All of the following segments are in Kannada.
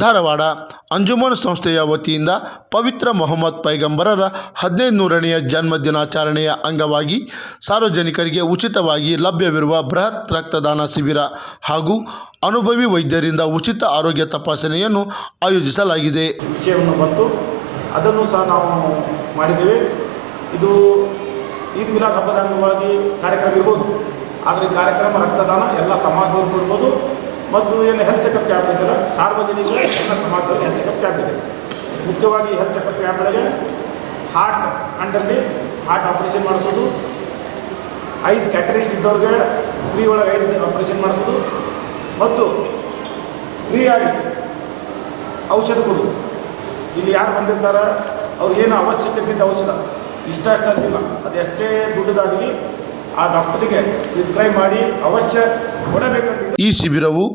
ಧಾರವಾಡ ಅಂಜುಮನ್ ಸಂಸ್ಥೆಯ ವತಿಯಿಂದ ಪವಿತ್ರ ಮೊಹಮ್ಮದ್ ಪೈಗಂಬರರ 1500ನೇ ಜನ್ಮದಿನಾಚರಣೆಯ ಅಂಗವಾಗಿ ಸಾರ್ವಜನಿಕರಿಗೆ ಉಚಿತವಾಗಿ ಲಭ್ಯವಿರುವ ಬೃಹತ್ ರಕ್ತದಾನ ಶಿಬಿರ ಹಾಗೂ ಅನುಭವಿ ವೈದ್ಯರಿಂದ ಉಚಿತ ಆರೋಗ್ಯ ತಪಾಸಣೆಯನ್ನು ಆಯೋಜಿಸಲಾಗಿದೆ. ವಿಷಯವನ್ನು ಬಂತು, ಅದನ್ನು ಸಹ ನಾವು ಮಾಡಿದ್ದೇವೆ. ಇದು ಈದ್ ಮಿಲಾದ್ ಹಬ್ಬದ ಅಂಗವಾಗಿ ಕಾರ್ಯಕ್ರಮ ಇರ್ಬೋದು, ಆದರೆ ಈ ಕಾರ್ಯಕ್ರಮ ರಕ್ತದಾನ ಎಲ್ಲ ಸಮಾಜದವ್ರು ಕೊಡ್ಬೋದು ಮತ್ತು ಏನು ಹೆಲ್ತ್ ಚೆಕಪ್ ಕ್ಯಾಂಪ್ ಇದೆಯಲ್ಲ, ಸಾರ್ವಜನಿಕ ಎಲ್ಲ ಸಮಾಜದವ್ರಿಗೆ ಹೆಲ್ತ್ ಚೆಕಪ್ ಕ್ಯಾಂಪ್ ಇದೆ. ಮುಖ್ಯವಾಗಿ ಹೆಲ್ತ್ ಚೆಕಪ್ ಕ್ಯಾಂಪ್ಗಳಿಗೆ ಹಾರ್ಟ್ ಕಂಡಲ್ಲಿ ಹಾರ್ಟ್ ಆಪ್ರೇಷನ್ ಮಾಡಿಸೋದು, ಐಸ್ ಕ್ಯಾಟರಿಸ್ಟ್ ಇದ್ದವ್ರಿಗೆ ಫ್ರೀ ಒಳಗೆ ಐಸ್ ಆಪ್ರೇಷನ್ ಮಾಡಿಸೋದು ಮತ್ತು ಫ್ರೀಯಾಗಿ ಔಷಧ ಕೊಡೋದು. ಇಲ್ಲಿ ಯಾರು ಬಂದಿರ್ತಾರೆ ಅವ್ರಿಗೇನು ಅವಶ್ಯಕತೆ ಇದ್ದ ಔಷಧ ಅಷ್ಟಿಲ್ಲ, ಅದು ಎಷ್ಟೇ ದುಡ್ಡದಾಗಲಿ ಆ ಡಾಕ್ಟರಿಗೆ ಪ್ರಿಸ್ಕ್ರೈಬ್ ಮಾಡಿ ಅವಶ್ಯ ಕೊಡಬೇಕಂತ. ಈ ಶಿಬಿರವು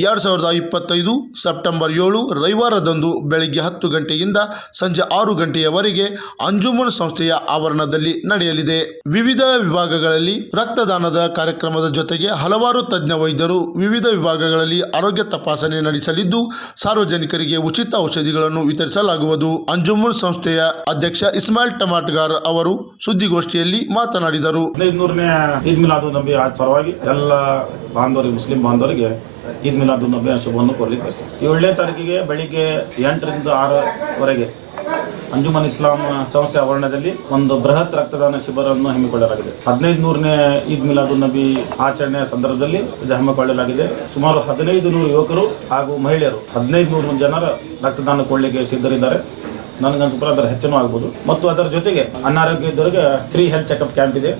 2025 ಸೆಪ್ಟೆಂಬರ್ 7 ರವಿವಾರದಂದು ಬೆಳಗ್ಗೆ 10 ಗಂಟೆಯಿಂದ ಸಂಜೆ 6 ಗಂಟೆಯವರೆಗೆ ಅಂಜುಮನ್ ಸಂಸ್ಥೆಯ ಆವರಣದಲ್ಲಿ ನಡೆಯಲಿದೆ. ವಿವಿಧ ವಿಭಾಗಗಳಲ್ಲಿ ರಕ್ತದಾನದ ಕಾರ್ಯಕ್ರಮದ ಜೊತೆಗೆ ಹಲವಾರು ತಜ್ಞ ವೈದ್ಯರು ವಿವಿಧ ವಿಭಾಗಗಳಲ್ಲಿ ಆರೋಗ್ಯ ತಪಾಸಣೆ ನಡೆಸಲಿದ್ದು, ಸಾರ್ವಜನಿಕರಿಗೆ ಉಚಿತ ಔಷಧಿಗಳನ್ನು ವಿತರಿಸಲಾಗುವುದು. ಅಂಜುಮನ್ ಸಂಸ್ಥೆಯ ಅಧ್ಯಕ್ಷ ಇಸ್ಮಾಯಿಲ್ ಟಮಾಟ್ಗಾರ್ ಅವರು ಸುದ್ದಿಗೋಷ್ಠಿಯಲ್ಲಿ ಮಾತನಾಡಿದರು. 1500ನೇ ಈದ್ ಮಿಲಾದ್ ನಬಿ ಪರವಾಗಿ ಎಲ್ಲ ಬಾಂಧವರಿಗೆ, ಮುಸ್ಲಿಂ ಬಾಂಧವರಿಗೆ ಈದ್ ಮಿಲಾದ್ ನಬಿ ಶುಭವನ್ನು ಕೋರಲಿಕ್ಕೆ ಬಯಸ್ತೇನೆ. 7ನೇ ತಾರೀಕಿಗೆ ಬೆಳಿಗ್ಗೆ 8ರಿಂದ 6ವರೆಗೆ ಅಂಜುಮನ್ ಇಸ್ಲಾಂ ಸಂಸ್ಥೆ ಆವರಣದಲ್ಲಿ ಒಂದು ಬೃಹತ್ ರಕ್ತದಾನ ಶಿಬಿರವನ್ನು ಹಮ್ಮಿಕೊಳ್ಳಲಾಗಿದೆ. 1500ನೇ ಈದ್ ಮಿಲಾದ್ ನಬಿ ಆಚರಣೆಯ ಸಂದರ್ಭದಲ್ಲಿ ಇದು ಹಮ್ಮಿಕೊಳ್ಳಲಾಗಿದೆ. ಸುಮಾರು 1500 ಯುವಕರು ಹಾಗೂ ಮಹಿಳೆಯರು 1500 ಜನರ ರಕ್ತದಾನ ಕೊಡಲಿಕ್ಕೆ ಸಿದ್ಧರಿದ್ದಾರೆ. ನನಗನ್ಸುವ ಅದರ ಹೆಚ್ಚನೂ ಆಗ್ಬೋದು. ಮತ್ತು ಅದರ ಜೊತೆಗೆ ಅನಾರೋಗ್ಯ ಇದ್ದವರಿಗೆ ಫ್ರೀ ಹೆಲ್ತ್ ಚೆಕಪ್ ಕ್ಯಾಂಪ್ ಇದೆ.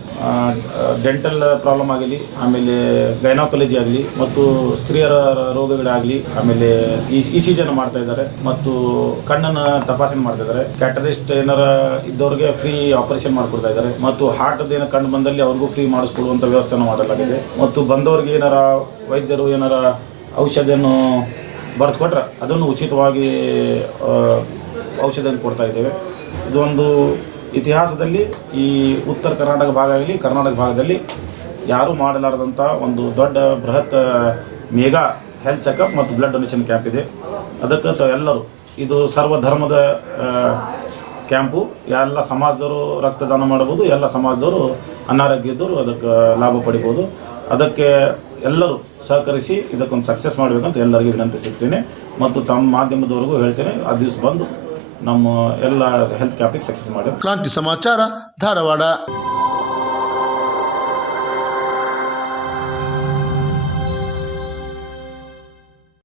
ಡೆಂಟಲ್ ಪ್ರಾಬ್ಲಮ್ ಆಗಲಿ, ಆಮೇಲೆ ಗೈನಕಾಲಜಿ ಆಗಲಿ, ಮತ್ತು ಸ್ತ್ರೀಯರ ರೋಗಗಳಾಗಲಿ, ಆಮೇಲೆ ECG ಮಾಡ್ತಾ ಇದ್ದಾರೆ ಮತ್ತು ಕಣ್ಣನ್ನು ತಪಾಸಣೆ ಮಾಡ್ತಾ ಇದ್ದಾರೆ. ಕ್ಯಾಟರಿಸ್ಟ್ ಏನಾರ ಇದ್ದವ್ರಿಗೆ ಫ್ರೀ ಆಪರೇಷನ್ ಮಾಡಿಕೊಡ್ತಾ ಇದ್ದಾರೆ ಮತ್ತು ಹಾರ್ಟ್ ಏನೋ ಕಂಡು ಬಂದಲ್ಲಿ ಅವ್ರಿಗೂ ಫ್ರೀ ಮಾಡಿಸ್ಕೊಡುವಂಥ ವ್ಯವಸ್ಥೆಯನ್ನು ಮಾಡಲಾಗಿದೆ. ಮತ್ತು ಬಂದವರಿಗೆ ಏನಾರ ವೈದ್ಯರು ಏನಾರ ಔಷಧಿಯನ್ನು ಬರೆದುಕೊಟ್ರೆ ಅದನ್ನು ಉಚಿತವಾಗಿ ಔಷಧಿಯನ್ನು ಕೊಡ್ತಾ ಇದ್ದೇವೆ. ಇದೊಂದು ಇತಿಹಾಸದಲ್ಲಿ ಈ ಉತ್ತರ ಕರ್ನಾಟಕ ಭಾಗ ಆಗಲಿ, ಕರ್ನಾಟಕ ಭಾಗದಲ್ಲಿ ಯಾರೂ ಮಾಡಲಾರದಂಥ ಒಂದು ದೊಡ್ಡ ಬೃಹತ್ ಮೆಗಾ ಹೆಲ್ತ್ ಚೆಕಪ್ ಮತ್ತು ಬ್ಲಡ್ ಡೊನೇಷನ್ ಕ್ಯಾಂಪ್ ಇದೆ. ಅದಕ್ಕೆ ಎಲ್ಲರೂ, ಇದು ಸರ್ವಧರ್ಮದ ಕ್ಯಾಂಪು, ಎಲ್ಲ ಸಮಾಜದವರು ರಕ್ತದಾನ ಮಾಡ್ಬೋದು, ಎಲ್ಲ ಸಮಾಜದವರು ಅನಾರೋಗ್ಯ ಇದ್ದವರು ಅದಕ್ಕೆ ಲಾಭ ಪಡಿಬೋದು. ಅದಕ್ಕೆ ಎಲ್ಲರೂ ಸಹಕರಿಸಿ ಇದಕ್ಕೊಂದು ಸಕ್ಸಸ್ ಮಾಡಬೇಕಂತ ಎಲ್ಲರಿಗೂ ವಿನಂತಿಸುತ್ತೇನೆ ಮತ್ತು ತಮ್ಮ ಮಾಧ್ಯಮದವರೆಗೂ ಹೇಳ್ತೇನೆ, ಆ ದಿವಸ ಬಂದು ನಮ್ಮ ಎಲ್ಲ ಹೆಲ್ತ್ ಕ್ಯಾಂಪಿಗೆ ಸಕ್ಸಸ್ ಮಾಡಿ. ಕ್ರಾಂತಿ ಸಮಾಚಾರ, ಧಾರವಾಡ.